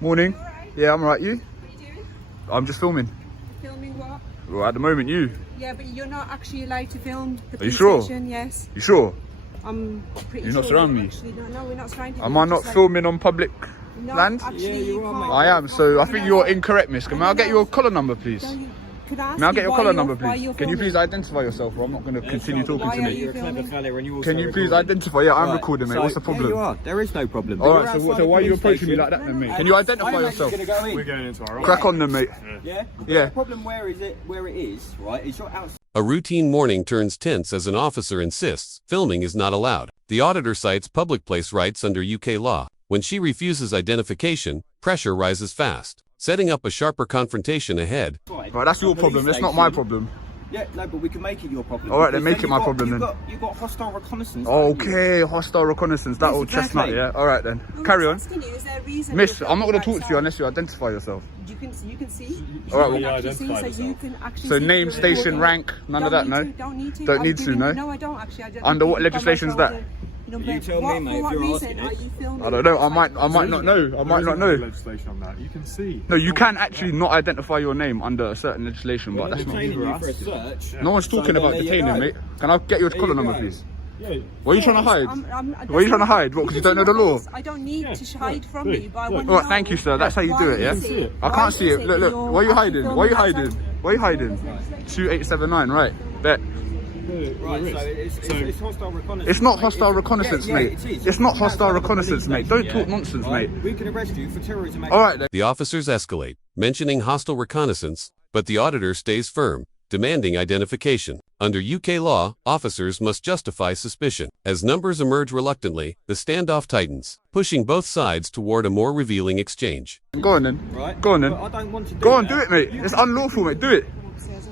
Morning. Alright. Yeah, I'm alright. You? What are you doing? I'm just filming. Filming what? Well, at the moment, you. Yeah, but you're not actually allowed to film the Are you police sure? station. Yes, You sure? I'm pretty You're sure. not surrounding me? Actually, no, we're not surrounding. Am I not filming on public No, land? actually, Yeah, you are, mate. I am. So I think you're incorrect, miss. May I get your collar number, please? Could I ask May I you get your why collar you're- number, why please? you're Can you please filming? identify yourself, or I'm not going to continue talking Why to are me. you You're a clever filming? fella and you also Can you please record. identify? Yeah, I'm Right, recording, mate. so- What's the Yeah, problem? you are. There is no problem. All You're right. So, outside so why are the you police approaching me station. like that, then, mate? no, Can you no. identify I'm actually yourself? gonna go in. We're going into our Crack on, then, mate. Yeah? Yeah. The problem where it is, right, is you're outside. A routine morning turns tense as an officer insists filming is not allowed. The auditor cites public place rights under UK law. When she refuses identification, pressure rises fast, setting up a sharper confrontation ahead. Right, that's your problem. That's not my problem. Yeah, no, but we can make it your problem. All right, then because make it my problem, then. You've got hostile reconnaissance. haven't you? Okay, hostile reconnaissance. That Yes, old chestnut, exactly. yeah. All right, then. I'm Carry on. just asking you, is there a reason Miss, you're I'm not going to filming talk to you outside? unless you identify yourself. You can see. All right, You can well- actually see, Identify so you can actually So see name, if you're station, recording. rank, none of that, Don't no? need to, Don't need to. Don't I'm need to, giving- no? No, I don't actually. I don't Under need what to put my legislation's shoulder, that? number. You tell me, What- mate, For if what you're reason asking are it. you filming? I don't know. I might not know. I might There not isn't any know. legislation on that. You can see. No, you can actually not identify your name under a certain legislation, but We're that's not not. detaining you for a asked you. search. No one's talking So about there you detaining, go. mate. Can I get your There collar you number, go. please? Yeah. What are you trying to hide? What What are you trying to hide? What, 'cause you don't know the law? I don't need Yeah, to hide from look, you, but I look. want to All right, know thank you, sir. That's how you do it, yeah? can see it. I can't see it. Look, look. Why are you hiding? Why are you hiding? Why are you hiding? 2879, right. Bet. Right, so it's hostile reconnaissance. It's not mate. hostile reconnaissance, yeah, mate. it is. It's not You're hostile outside the reconnaissance, police mate. Don't station, talk nonsense, right? mate. We can arrest you for terrorism. All right, then. The officers escalate, mentioning hostile reconnaissance, but the auditor stays firm, demanding identification. Under UK law, officers must justify suspicion. As numbers emerge reluctantly, the standoff tightens, pushing both sides toward a more revealing exchange. Go on, then. Right? Go on, then. But I don't want to do Go on, that. do it, mate. It's unlawful, mate. Do it.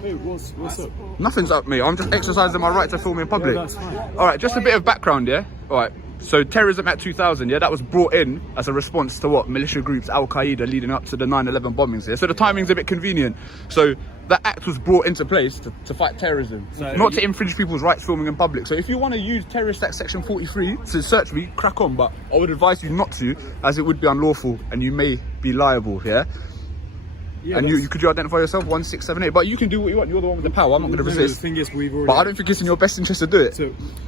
Hey, what's up? Nothing's up, mate. I'm just exercising my right to film in public. Yeah, that's fine. All right, just a bit of background, yeah? All right. So Terrorism Act 2000, yeah, that was brought in as a response to what? Militia groups, Al-Qaeda, leading up to the 9/11 bombings, yeah? So the timing's a bit convenient. So that act was brought into place to fight terrorism, not to infringe people's rights filming in public. So if you want to use Terrorist Act Section 43 to search me, crack on, but I would advise you not to, as it would be unlawful and you may be liable, yeah? Yeah, And you could you identify yourself 1678, but you can do what you want. You're the one with the power. I'm not going to The resist. thing is, we've already. But I don't think it's in your best interest to do it.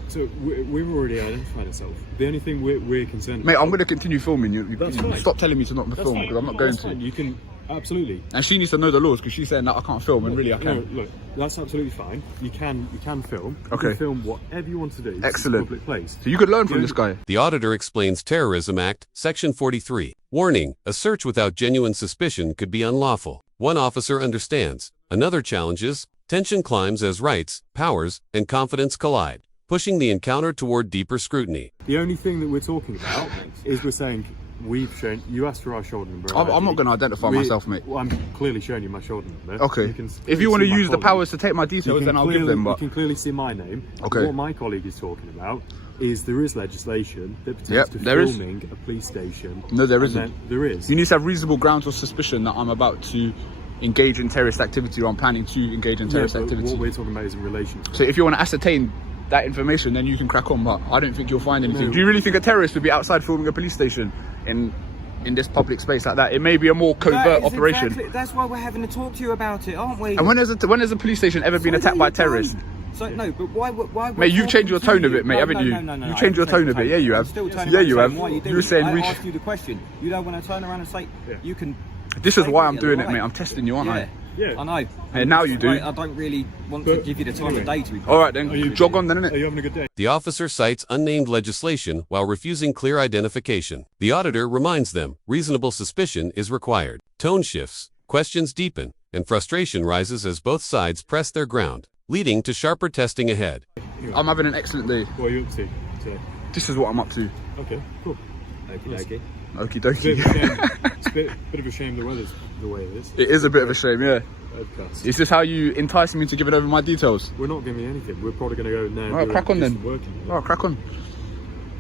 So we've already identified ourselves. The only thing we're concerned. Mate, I'm going to continue filming. You That's fine. stop telling me to not That's film fine. because I'm not going That's to. fine. You can absolutely. And she needs to know the laws because she's saying that I can't film, and really I No, can. look, that's absolutely fine. You can film. You Okay. can film whatever you want to do. This is a Excellent. public place. So you could learn from this guy. The auditor explains Terrorism Act, Section 43. Warning, a search without genuine suspicion could be unlawful. One officer understands. Another challenges. Tension climbs as rights, powers, and confidence collide, pushing the encounter toward deeper scrutiny. The only thing that we're talking about is we're saying we've shown. You asked for our shoulder number. I'm not going to identify myself, mate. Well, I'm clearly showing you my shoulder number. Okay. You can If clearly you want to see my use the colleague. powers to take my You details, can then I'll give clearly- them. You But can clearly see my name. Okay. What my colleague is talking about is there is legislation that pertains Yep, to there is. filming a police station. No, there and isn't. then there is. you need to have reasonable grounds of suspicion that I'm about to engage in terrorist activity or I'm planning to engage in terrorist but activity. what we're talking about is in relation to. So if you want to ascertain that information, then you can crack on. But I don't think you'll find anything. No. Do you really think a terrorist would be outside filming a police station in this public space like that? It may be a more That covert is operation. exactly- that's why we're having to talk to you about it, aren't we? And when has a police station ever been So attacked there by you go. terrorists? So no, but why? Mate, you've changed your tone a bit, mate, No, haven't no, you? No, no, no, You've I changed your haven't tone a bit. changed Yeah, you I'm have. still turning Yeah, around you saying, have. Why are you You doing were it? saying I we asked you the question. You don't want to turn around and say you can. This is say why what I'm you're doing it, right. mate. I'm testing you, aren't I? Yeah. I know. Hey, now you do. I don't really want to But give you the time of day to be. All right then, Are you- jog on then, Are innit? you having a good day? The officer cites unnamed legislation while refusing clear identification. The auditor reminds them reasonable suspicion is required. Tone shifts, questions deepen, and frustration rises as both sides press their ground, leading to sharper testing ahead. I'm having an excellent day. What are you up to today? This is what I'm up to. Okay, cool. Okay. Okie It's a bit dokie. of a shame. It's a bit of a shame the weather's the way it is. It is a bit of a shame, yeah. Podcast. Is this how you entice me to giving over my details? We're not giving you anything. We're probably going to go now. and All right, do crack on some then. Working. Oh, crack on.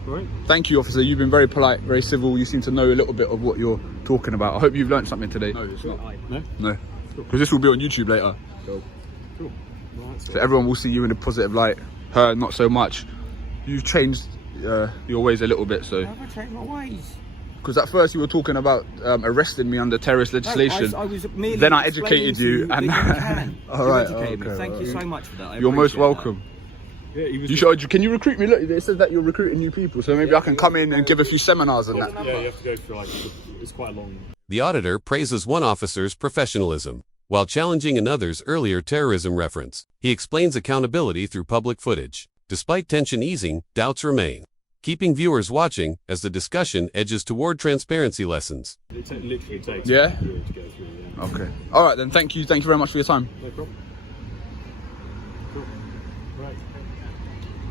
All right. Thank you, officer. You've been very polite, very civil. You seem to know a little bit of what you're talking about. I hope you've learned something today. No, it's not. No. No. Because this will be on YouTube later. Cool. Cool. All right, So everyone will see you in a positive light. Her, not so much. You've changed your ways a little bit, so. I've changed my ways. Because at first you were talking about arresting me under terrorist legislation. I was merely then I explaining educated to you, that and you can. all You right, educated me. okay, Thank you right. so much for that. I You're most appreciate that. welcome. Yeah, he was You should. Can you recruit me? Look, it says that you're recruiting new people, so maybe I can come in and give a few seminars and that. Yeah, you have to go through like it's quite a long. The auditor praises one officer's professionalism, while challenging another's earlier terrorism reference. He explains accountability through public footage. Despite tension easing, doubts remain, keeping viewers watching as the discussion edges toward transparency lessons. It literally takes Yeah? a year to go through. Yeah. Okay. All right then. Thank you. Thank you very much for your time. No problem. Cool. Right.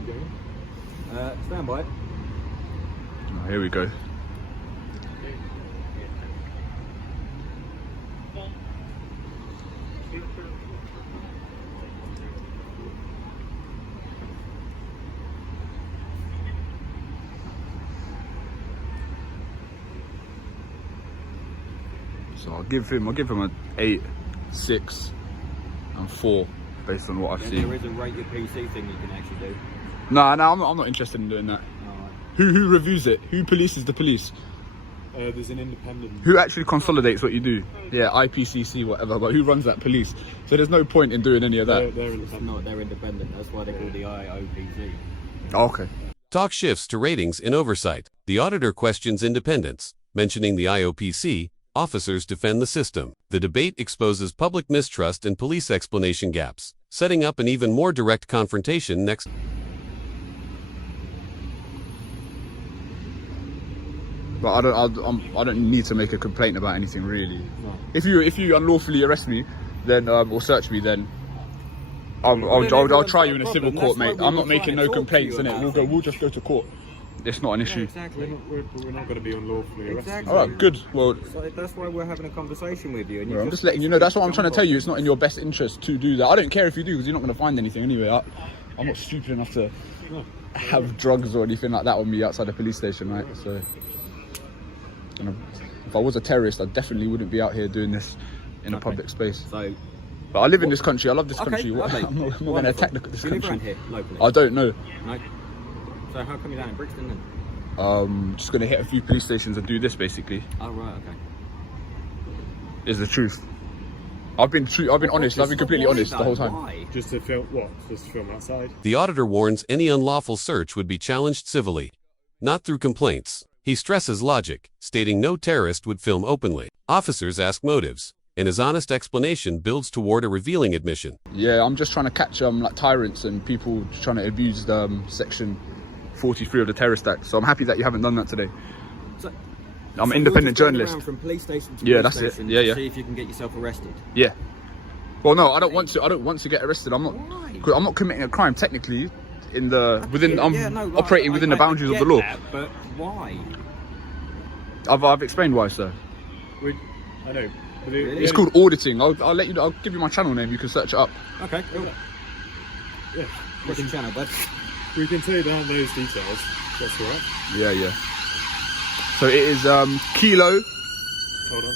You going? Stand by. Oh, here we go. So I'll give him a 8, 6, and 4 based on what I've There seen. is a rate your PC thing you can actually do. No, I'm not interested in doing that. Alright. Who reviews it? Who polices the police? There's an independent. Who actually consolidates what you do? Yeah, IPCC, whatever. But who runs that police? So there's no point in doing any of that. They're independent. No, they're independent. That's why they're called the IOPC. Oh, okay. Talk shifts to ratings and oversight. The auditor questions independence. Mentioning the IOPC, officers defend the system. The debate exposes public mistrust and police explanation gaps, setting up an even more direct confrontation next. But I don't need to make a complaint about anything really. No. If you unlawfully arrest me, then or search me, then I'll try you in a civil court, mate. I'm not making no complaints, innit? We'll just go to court. It's not an issue. Exactly. We're not going to be unlawfully arrested. Exactly. All right, good. Well, So that's why we're having a conversation with you. And I'm just letting you know. That's what I'm trying to tell you. It's not in your best interest to do that. I don't care if you do, because you're not going to find anything anyway. I'm not stupid enough to have drugs or anything like that on me outside a police station, right? So, you know, if I was a terrorist, I definitely wouldn't be out here doing this in a public space. So, but I live in this country. I love this country. lovely. I'm not going to attack this Do you live country. around here locally? I don't know. No. So how come you're down in Brixton then? Just going to hit a few police stations and do this basically. Oh right, okay. Is the truth. I've been honest. I've been completely honest the whole time. Why? Just to film what? Just to film outside? The auditor warns any unlawful search would be challenged civilly, not through complaints. He stresses logic, stating no terrorist would film openly. Officers ask motives, and his honest explanation builds toward a revealing admission. Yeah, I'm just trying to catch like tyrants and people trying to abuse section 43 of the Terrorist Act. So I'm happy that you haven't done that today. So, I'm so an independent you're just going journalist. around from police station to Yeah, police that's it. station Yeah, to yeah. see if you can get yourself arrested. Yeah. Well, no, I don't want to. I don't want to get arrested. I'm not. Why? 'Cause I'm not committing a crime technically. I'm No, operating within the boundaries of the law. That, but why? I've explained why, sir. I know. But Really? It's called auditing. I'll let you. I'll give you my channel name. You can search it up. Okay, cool. Yeah, What's your channel, bud? we can take down those details. That's all right. Yeah, yeah. So it is Kilo Hold on.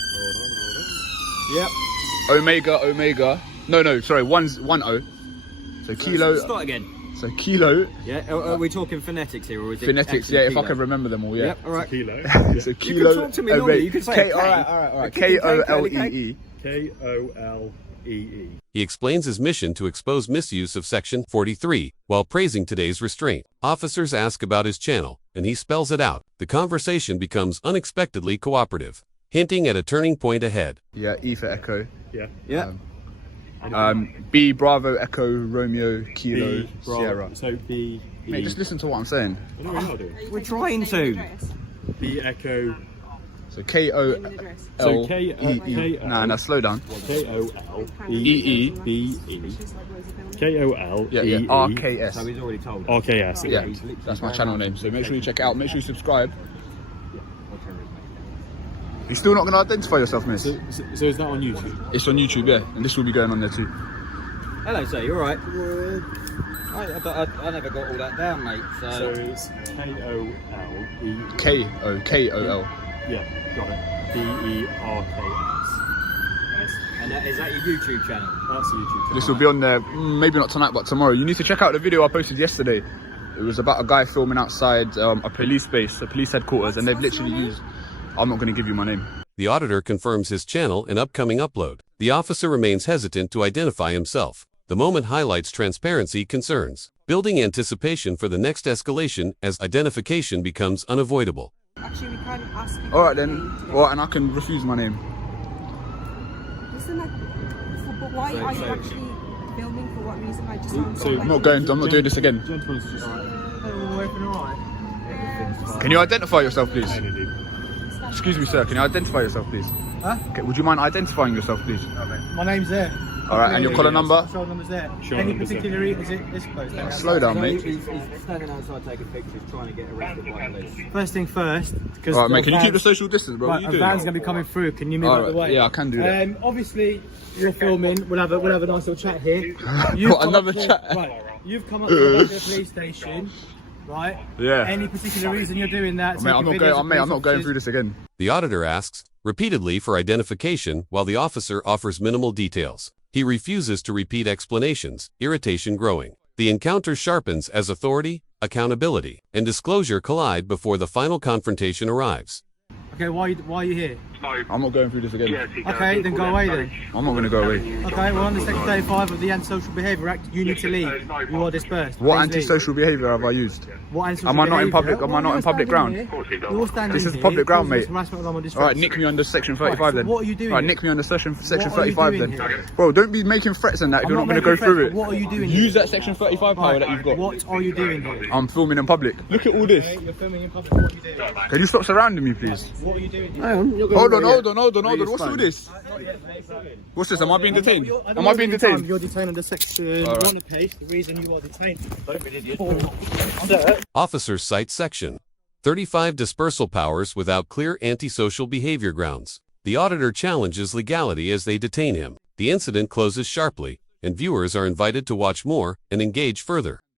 Yep. Omega. No, sorry. 1 O. So Kilo. Start again. So Kilo Yeah. Are we talking phonetics here, or is it phonetics. actually Yeah, if I kilo? can remember them all. Yeah. Yep. All right. Kilo. So You Kilo. can talk to me normally. You can say a K. All right. Kicking KOLEE. KOLEE. He explains his mission to expose misuse of Section 43, while praising today's restraint. Officers ask about his channel, and he spells it out. The conversation becomes unexpectedly cooperative, hinting at a turning point ahead. Yeah. E for Echo. Yeah. Yeah. B Bravo Echo Romeo Kilo B, Bravo. Sierra. So B. Mate, just listen to what I'm saying. I know we're not doing. We're trying to. B Echo. So KOLEE. So K-O- Nah, slow down. KOLEE. B-E. KOLEE. Yeah. RKS. So he's already told us. RKS. Yeah, He's literally that's my going channel around name. So make sure you check it taking out. Make sure you subscribe. what terrorism is. You're still not going to identify yourself, miss? So is that on YouTube? It's on YouTube, yeah, and this will be going on there too. Hello, sir. You all right? I never got all that down, mate. So it's KOLEE. KOL. Yeah, got it. DERKS. And is that your YouTube channel? That's the YouTube channel. This will be on there, maybe not tonight, but tomorrow. You need to check out the video I posted yesterday. It was about a guy filming outside a police base, a police headquarters, and they've literally used I'm not going to give you my name. The auditor confirms his channel and upcoming upload. The officer remains hesitant to identify himself. The moment highlights transparency concerns, building anticipation for the next escalation as identification becomes unavoidable. Actually, we can't ask you. All right then. All right, and I can refuse my name. Listen, but why are you actually filming? For what reason? I just sound so. I'm not going. I'm not doing this again. Gentlemen's just Can you identify yourself, please? Excuse me, sir. Can you identify yourself, please? Huh? Okay, would you mind identifying yourself, please? My name's there. All right, and your collar number? Shoulder number's there. Shoulder Any number's there. particular reason? Is it this close? Slow down, mate. He's standing outside taking pictures, trying to get arrested by police. First thing first. Because All right, mate. Can you keep the social distance, bro? Right, What are a you doing? van's gonna be coming through. Can you move All out the right, way? yeah, I can do that. Obviously, you're filming. We'll have a nice little chat here. What, come another up to- chat? Right. You've come up to the police station, right? Yeah. Any particular reason you're doing that? Mate, I'm not going. Mate, I'm not going through this again. The auditor asks, repeatedly for identification while the officer offers minimal details. He refuses to repeat explanations, irritation growing. The encounter sharpens as authority, accountability, and disclosure collide before the final confrontation arrives. Okay, why are you here? I'm not going through this again. Okay, then go away then. I'm not going to go away. Okay, well, under Section 35 of the Antisocial Behaviour Act, you need to leave. You are dispersed. What Please leave. antisocial behaviour have I used? What antisocial Am I not in behaviour? public? Am I Well, not in you're public standing ground? here. You're standing This is here public ground, causing mate. harassment, alarm, and distress. All right, nick me under Section 35 Right, so then. what are you doing All right, here? nick me under Section What are you 35 doing then. here? Bro, don't be making threats and that if I'm you're not not going to go making through threats, it. but what are you doing Use here? that Section 35 power that you've got. What are you doing here? I'm filming in public. Look at all this. Okay, you're filming in public. What are you doing? Can you stop surrounding me, please? What are you doing here? Hold on. What's all this? What's this? Am I being detained? Am I being detained? You're detained under Section All right. 1 case. The reason you are detained. Officers cite Section 35 dispersal powers without clear antisocial behavior grounds. The auditor challenges legality as they detain him. The incident closes sharply, and viewers are invited to watch more and engage further.